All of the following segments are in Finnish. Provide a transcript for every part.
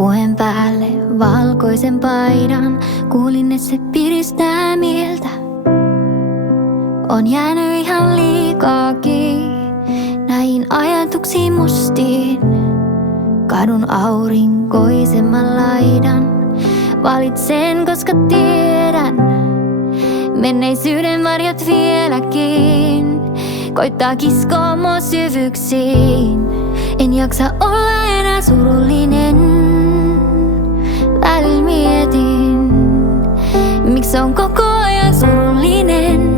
Puen päälle valkoisen paidan, kuulin, et se piristää mieltä. On jäänyt ihan liikaakin näihin ajatuksiin mustiin. Kadun aurinkoisemman laidan valitsen, koska tiedän menneisyyden varjot vieläkin koittaa kiskoa mua syvyyksiin. En jaksa olla enää surullinen. Välillä mietin, miksi on koko ajan surullinen.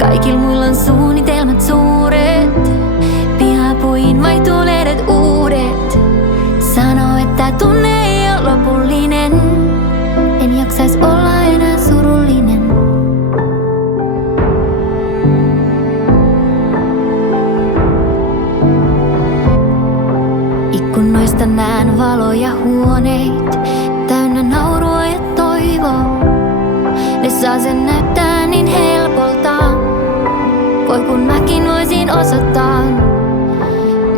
Kaikilla muilla on suunnitelmat suuret, pihapuihin vaihtuu lehdet uudet. Sano, että tunne ei ole lopullinen. En jaksais olla enää surullinen. Ikkunoista näen valoja huoneita, täynnä naurua ja toivoa. Ne saa sen näyttää niin helpolta. Voi kun mäkin voisin osoittaa,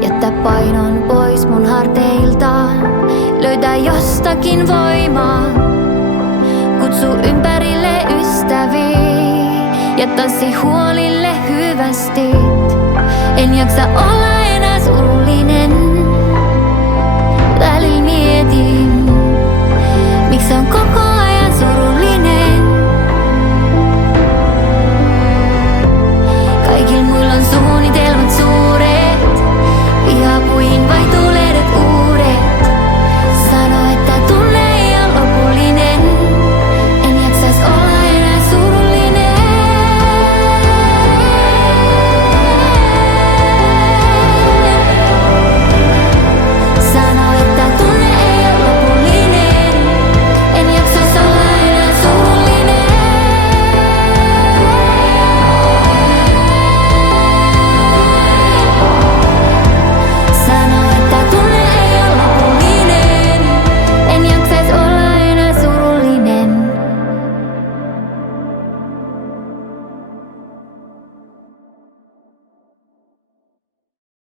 jättää painon pois mun harteiltaan, löytää jostakin voimaa, kutsu ympärille ystäviä ja tanssi huolille hyvästi. En jaksa olla enää surullinen. Välillä mietin, miksi on koko ajan surullinen.